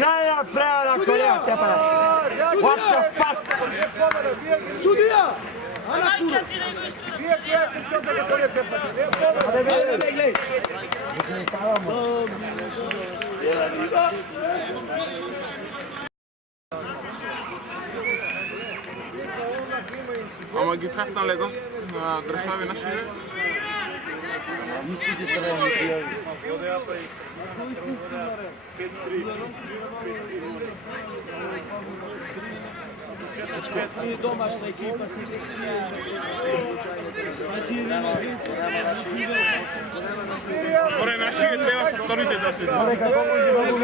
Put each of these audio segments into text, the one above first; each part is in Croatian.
Dai prema la coletta. What the fuck? Sudija! Am git träffna lego. Grešavi naši. Isti se treba nekaj. Domaća ekipa se Ore naši treba повторите да се. Ore kako može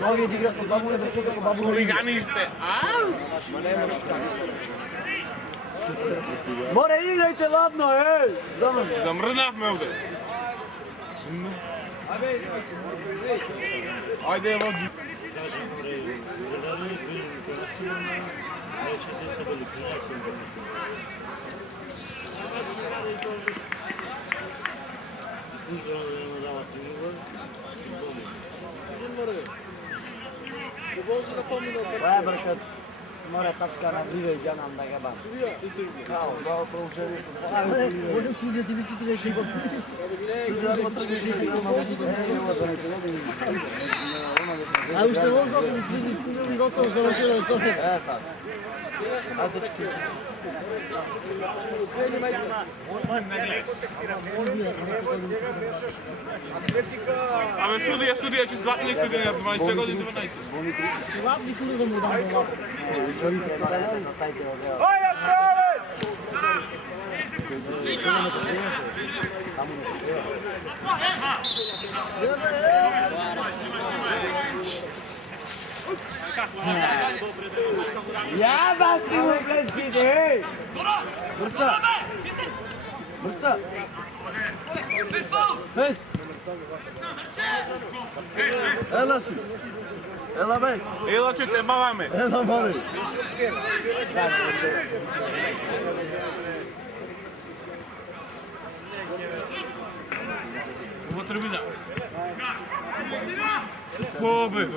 novi igra fudbal da se kako babu. Huliganište. More igrajte ladno, ej. Zamrznahme ovde. Ajde vođi. Koja brkat mora tapka na bliže džanam da ga ba. Kao, da proučili. Može sudjeti vi čitali še go. A ušte vozom mi gotovo završilo je sve. Ame sudija će zlatnik kada je 20 godina 12. Zlatnik kada mu dam do lapa. Oje, proleć! Ja basti mu pleškite, hej! Brca! Brca! Ves! Ela si! Ela bej! Ela ćete bavame. Ela mori! Ovo tribina. Kobe!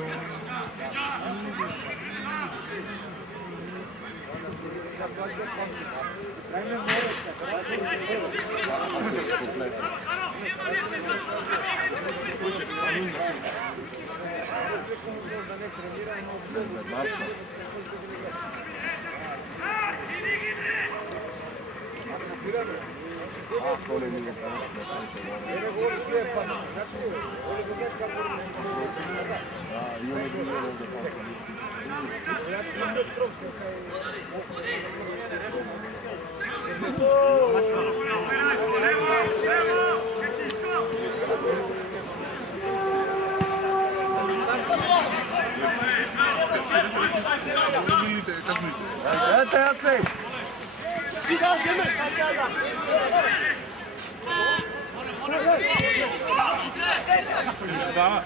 Ete, Jacek! Da.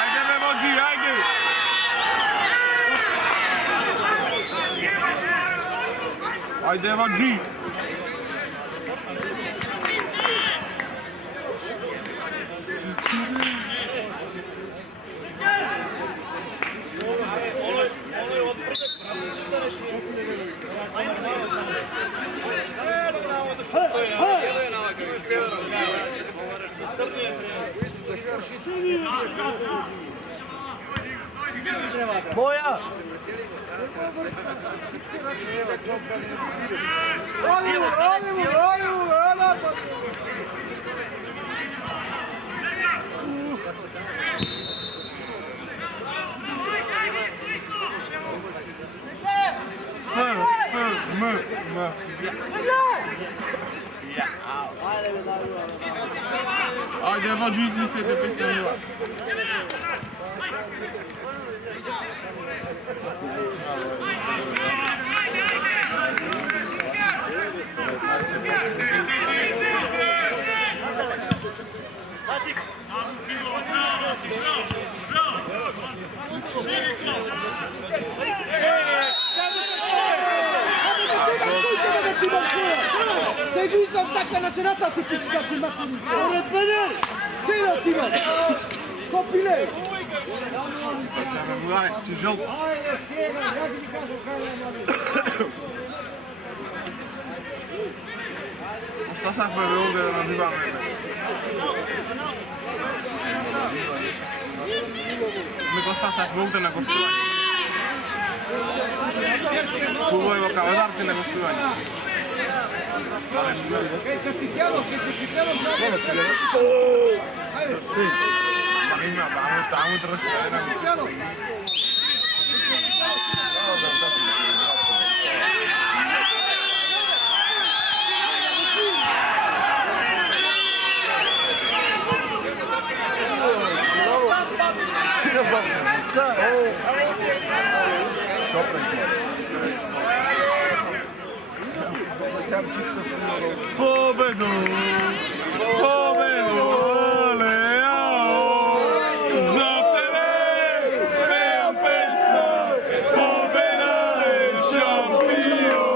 Ajde me vođi, ajde! Ajde vođi! Boja! Ajde vođi, mislite pistanjeva. guiso stacca una serata a tutti i stacchi mattini. Sì, lo tiro. Coppi lei. Ci gioco. Sta sempre venuto da naturalmente. Mi costa sempre venuto na costruzione. Volevo cavallarsi na costruzione. Ma io stavo trasferendo. Povedu, Leao, za tebe, peo pesma, pobeda je šampion.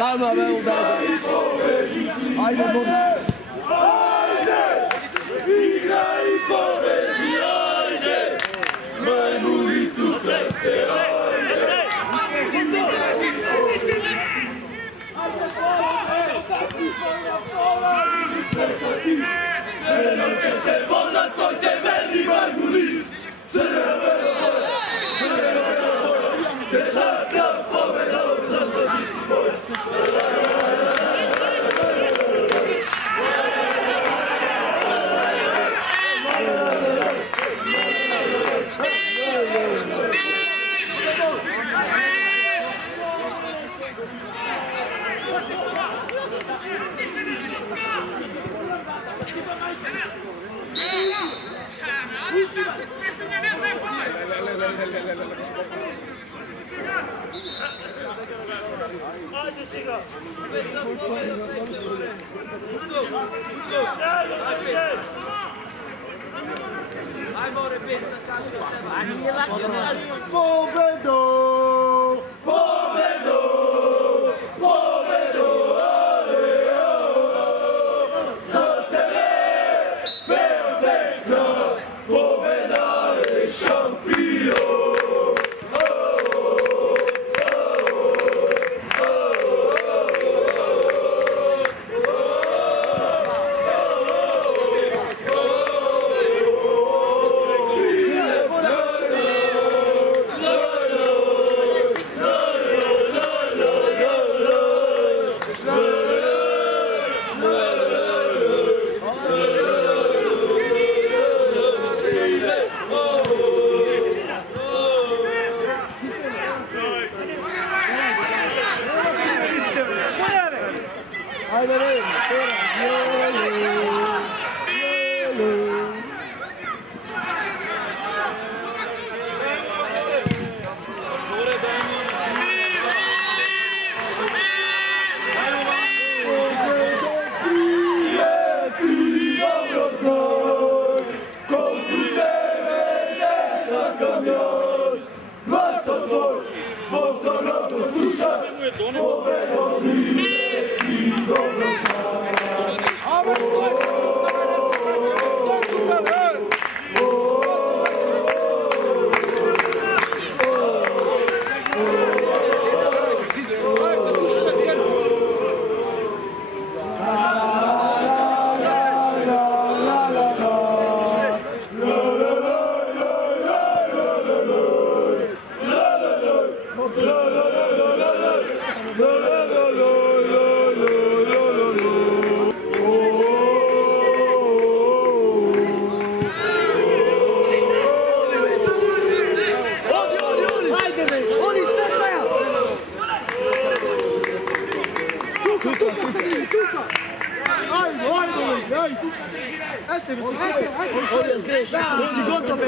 Dajmy, aby udało. Ajde,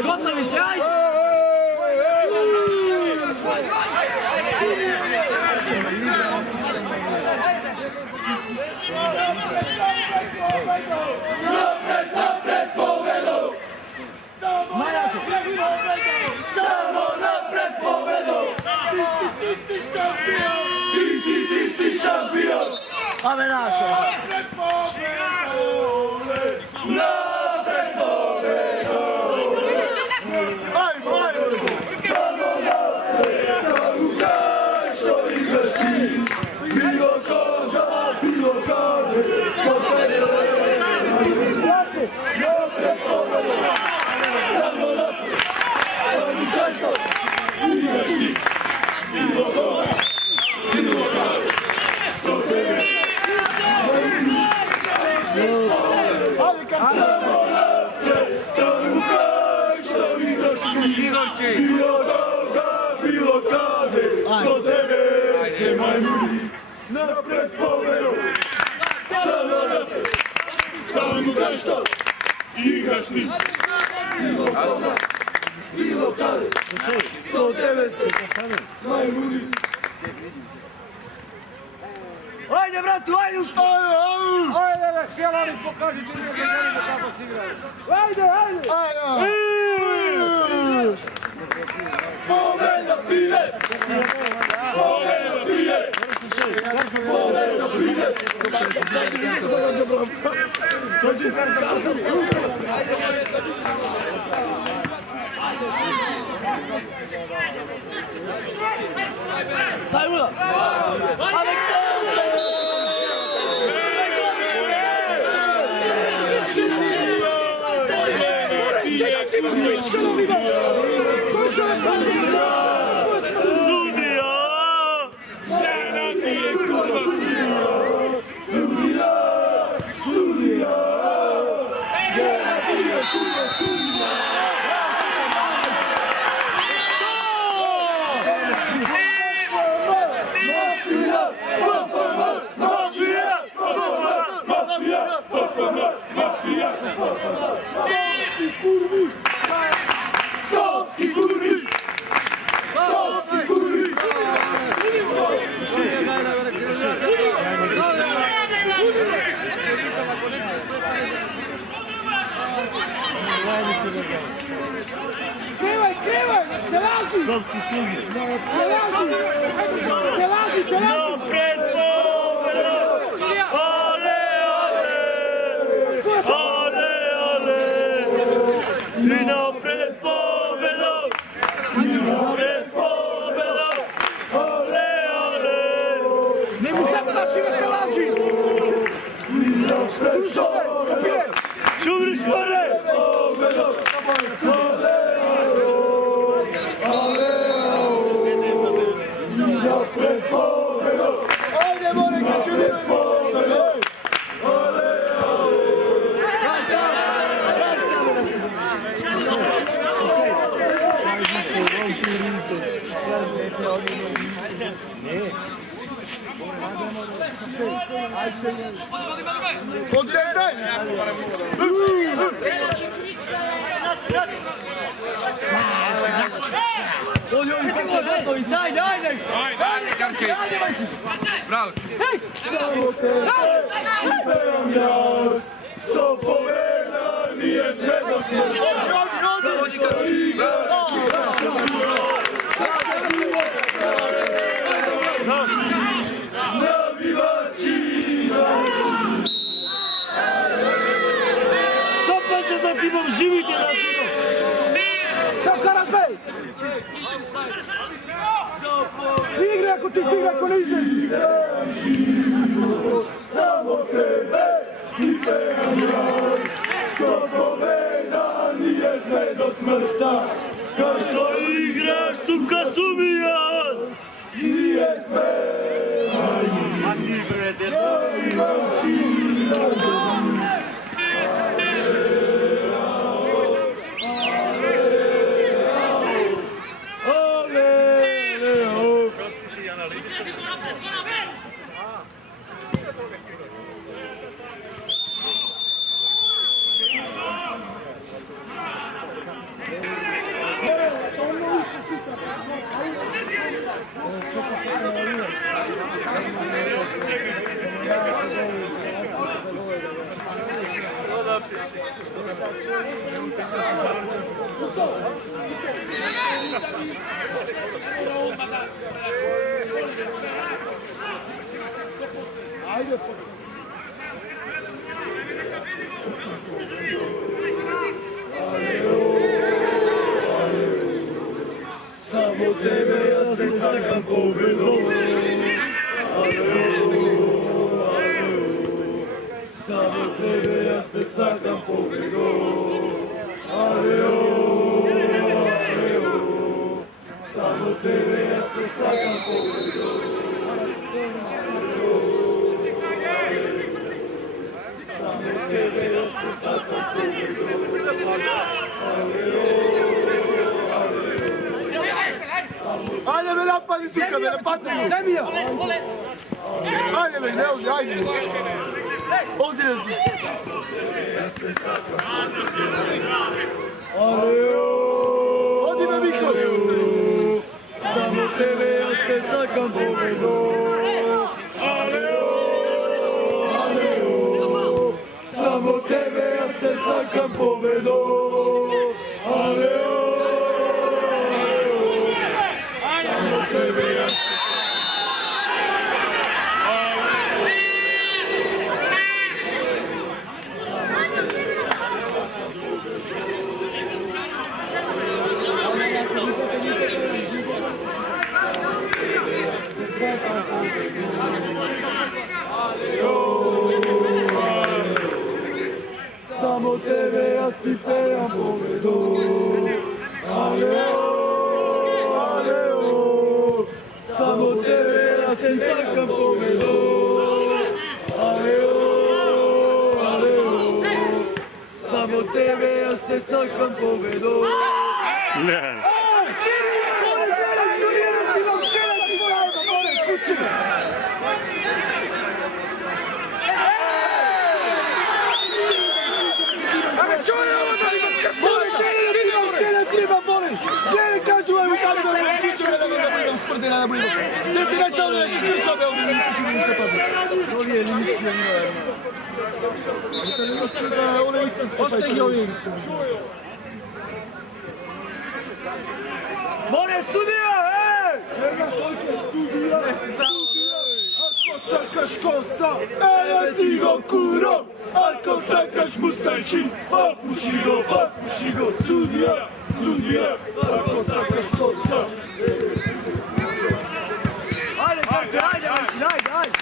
Gotovi se, ajde! napred povedou! Samo napred povedou! Ty si šampion! Máme naše. Napred povedou! Ajmo! Samo napred to ukáž, to igraš ti! Bilo koga, bilo kade, ko tebe napred povedou! Samo napred to ukáž, to igraš ti! Bilo koga, bilo kade, ko tebe samo napred to ukáž, to igraš ti! Bilo koga, bilo kade, ko tebe se majmuri! Napred povedou! Samo napred! Samo ukáž to! Igraš ti! Bilo koga, bilo kade, ko tebe se majmuri! Ajde, bratu, ajde u što! Ajde, veselani, pokažite mi kako si igrali. Ajde, ajde! Pobeda pije! Pobeda pije! Pobeda pije! Daj mu da! Ajde, Krevaj! Telazi! Napred povedou! Ale! I napred povedou! Napred povedou! Ale! Nemu zapadaš na Telazi! Čuvriš pare! Ajde, Monika, čuvriš povedou! Ajde, Karči. Bravo. So poveda nije sve do Co patrzysz na piwo? Żywite na piwo! Ćao Karazbej! Igra ako ti si igra, ako ne izlezi! Samo tebe i pevam ja, so poveda nije sve do smrta. Što igraš tu kad sumijat? Nije sve, A ti brede, Samo tebe ja se sakam pobjedom. Samo tebe ja se sakam pobjedom. Samo tebe ja se sakam pobjedom. Samo tebe ja se sakam Ajde me napadi tu kad me ne patne mu. Ajde me, ne ovdje, ajde me. Ovdje ne zi. Odi me Miko. Samo tebe ja se sakam pobjedom. Samo tebe ja se sakam pobjedom. Samo tebe ja ti pejam pobjedom. Samo tebe ja ti sakam pobjedom. Samo tebe ja te sakam pobjedom. More sudija, ej! Ako sakaš kosa, ti go kuro. Ako sakaš mustanči, papuši go, sudija. Ako sakaš kosa. Ajde, Karče, ajde.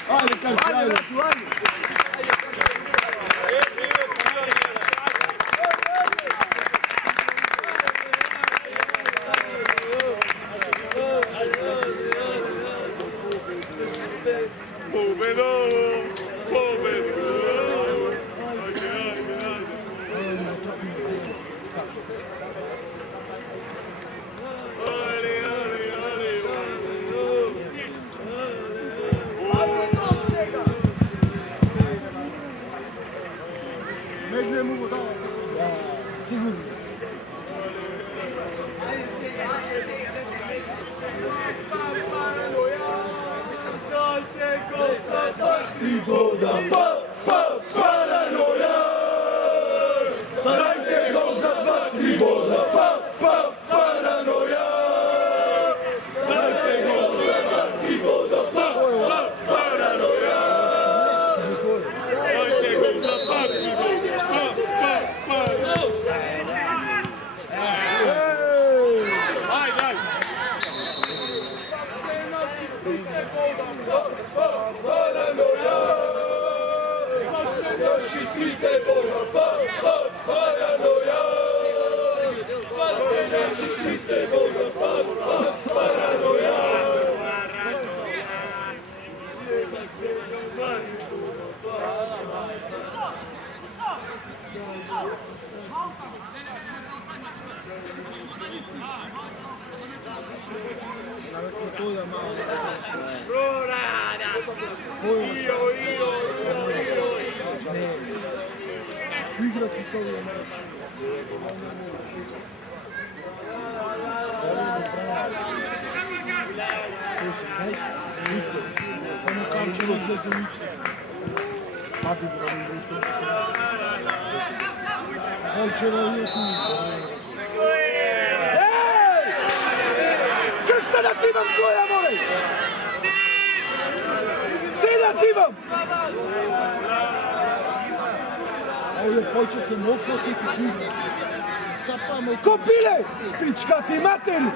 Ajde, Karče, ajde. Krsta nad timom tvoja, molim! Svi nad timom! Kopile! Pička ti materi!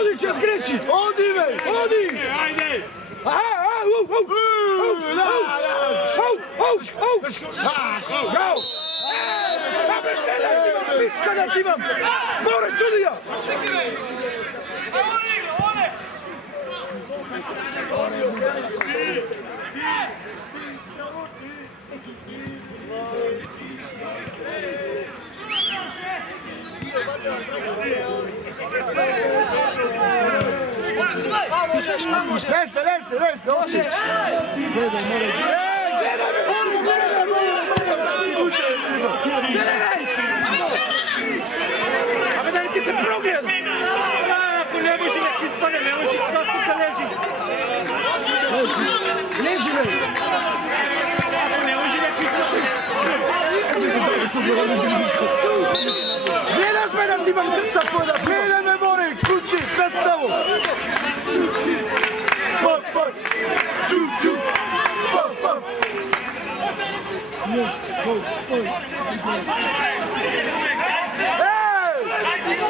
Odi, će skreći! Odi me! Odi! Ajde! Aha, Gao! Abre se da ti imam, pička da ti imam! More sudija! Reste, Ošić! A me da li ti se progledao? Ako ne može nek ispane, ne može prosto da leži. Leži me! Ako ne može nek ispane. Gledaš me da ti imam krca tvoja? Gledaj me, more, kući, predstavu! Pop, pop! Ču, ču! Pop, pop!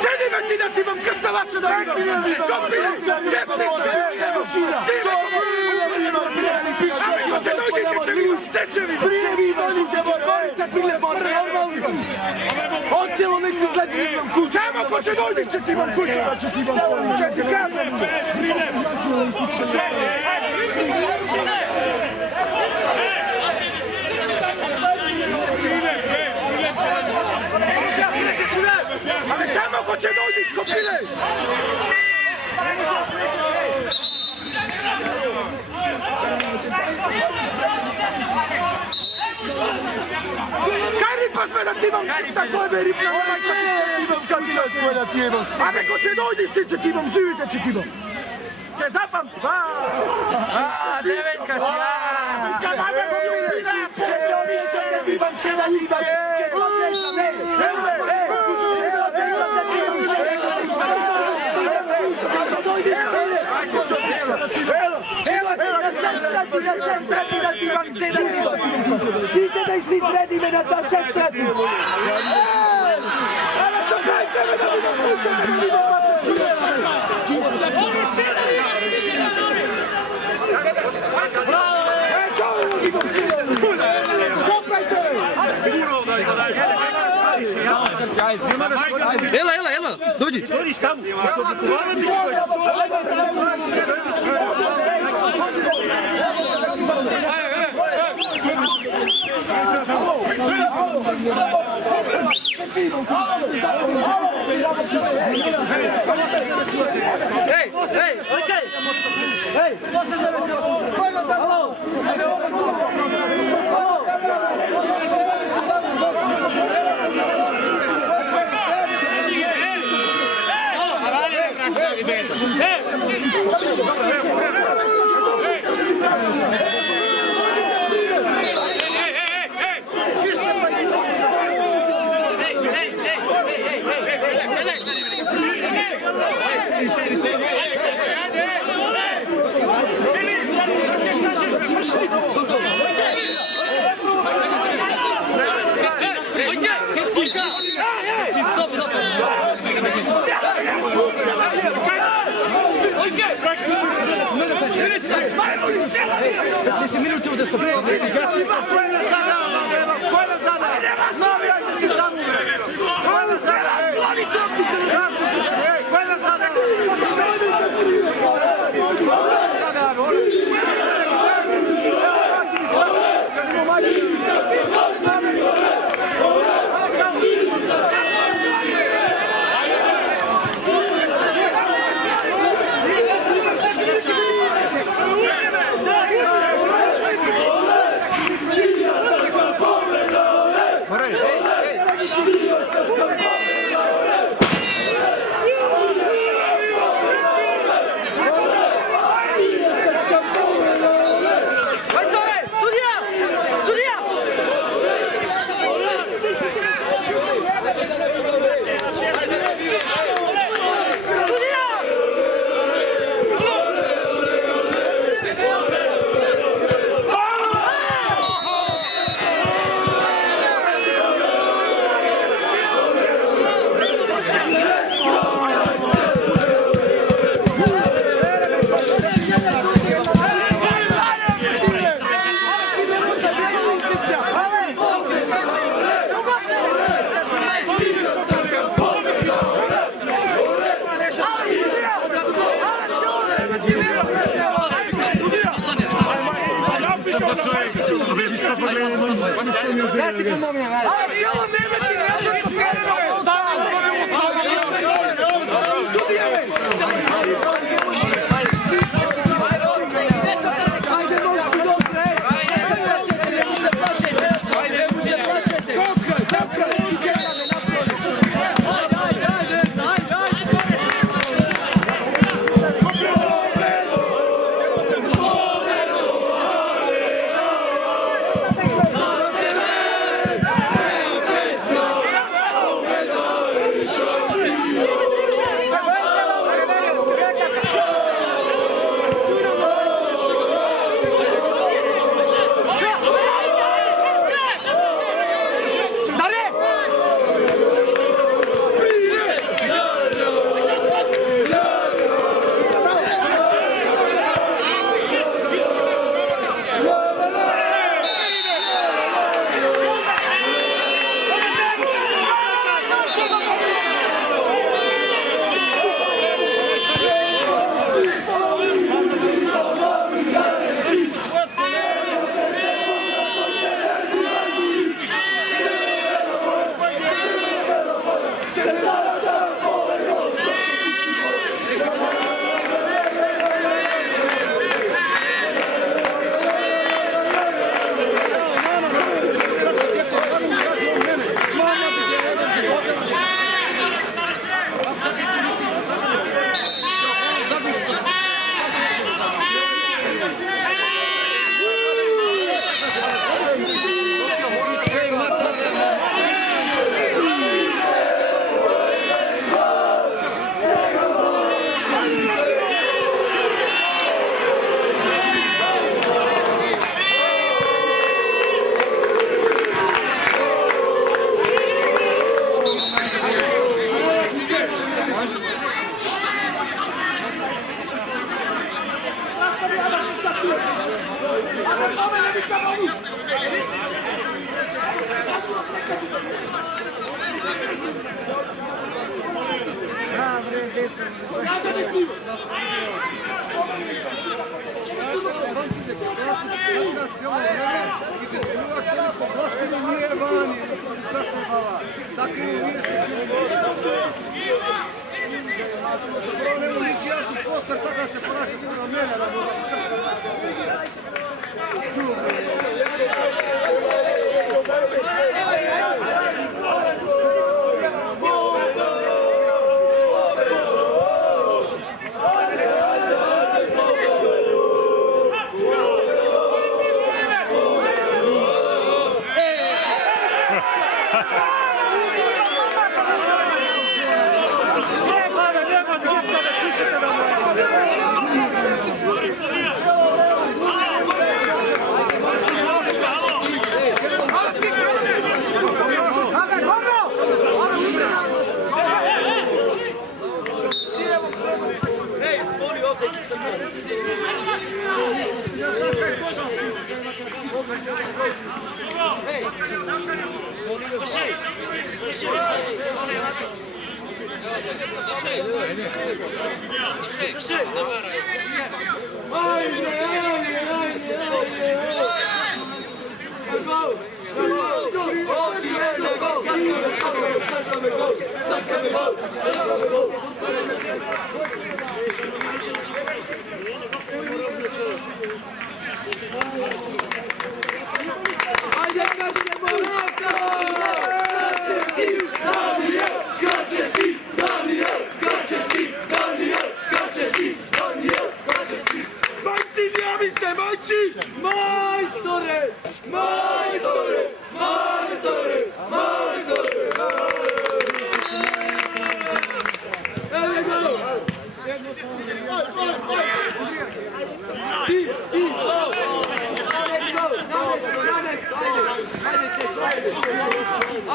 Sedi me ti da ti imam krca vaša da vidim! Kopile! Čepnička! On cijelo misli sledi da imam kuću. Samo ko će dojdi će ti imam kuću. Če ti kažem. Ali samo ko će dojdi kopile. Kaj ripaš me da ti imam tako da je ripna ovaj kako ti imam tvoje da ti imam. A me ko će dojdiš ti će ti imam, živite će ti imam. Te zapamti, develjka si, Kad vada govina, če to nisam da ti imam sada liba, če to nisam, ne, če to nisam da ti imam sada liba, če to dojdiš mene, evo ti da ti imam sada liba, site da si sredi me da ta sestra ti. Ale šokajte me da imam kuće, da mi imam vaše škole. Ela, dođi. Dođi tamo. Sada! ti pomognem, ajde. Ali cijelo vrijeme ti ne možeš pokazati.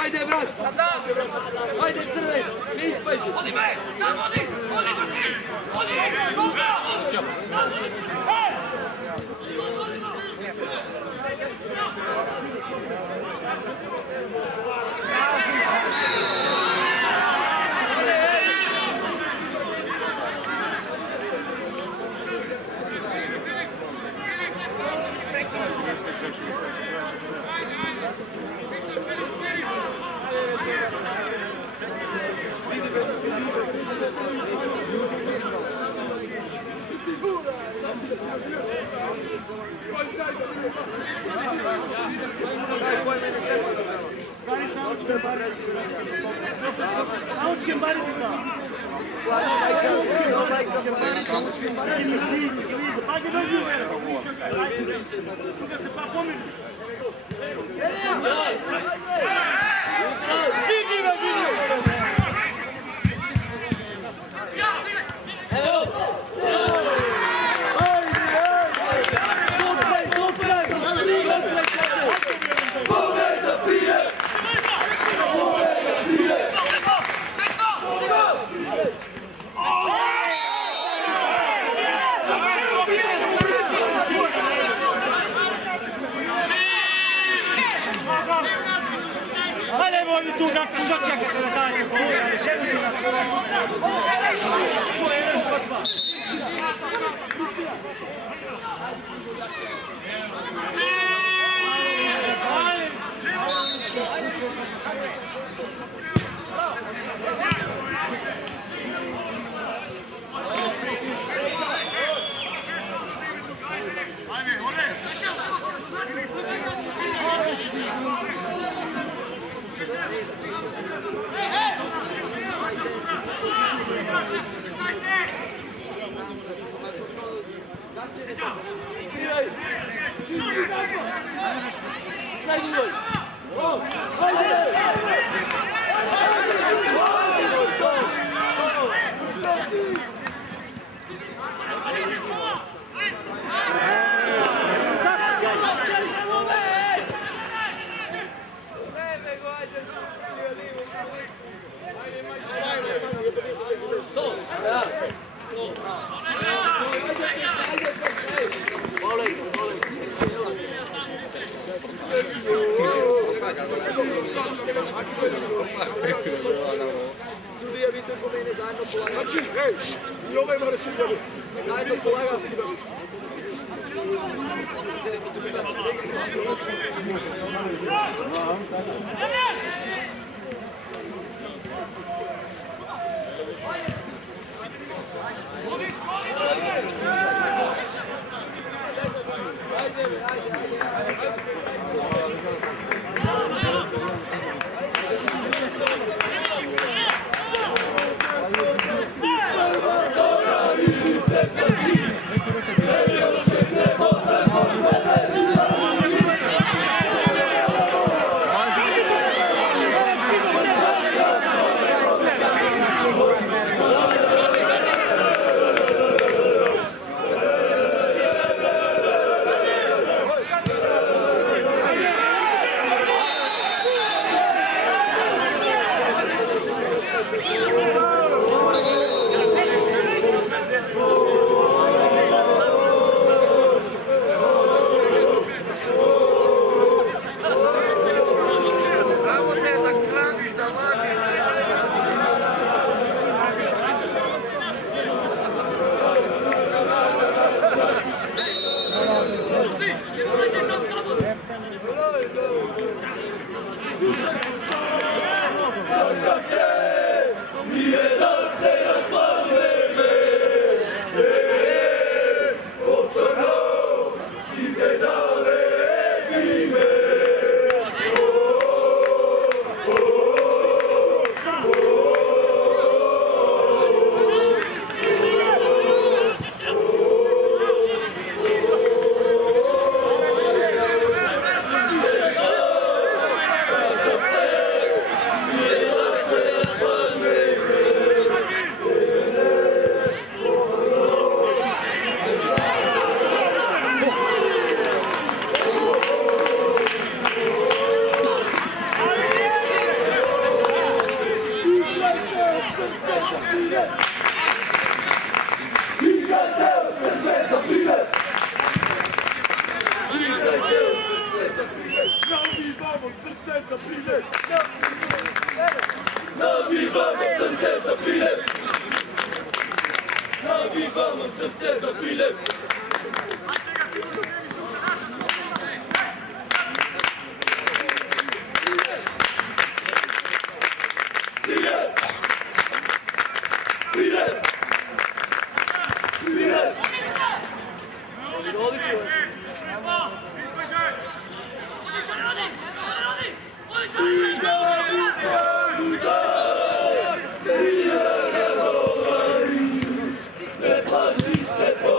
Ajde, brat! Ajde, crveni! Ne ispajte! Odi me! Tam, odi! Ale moi tu na krzyżaczek zadanie. Znači, i ovaj mora se djeli. Let's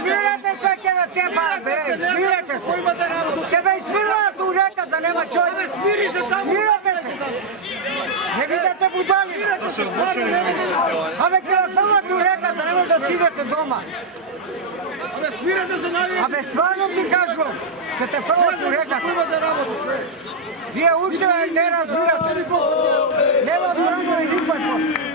Smirajte se kada cepa, smirajte se. Kada isvirala tu reka da nema čovjek. Smirajte se. Ne vidite budali. A ve kada samo tu reka da ne može da sidete doma. A ve stvarno ti kažu, kada te samo tu reka. Vi je učila ne razbirate. Nema odvrano i nikako.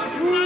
Ui!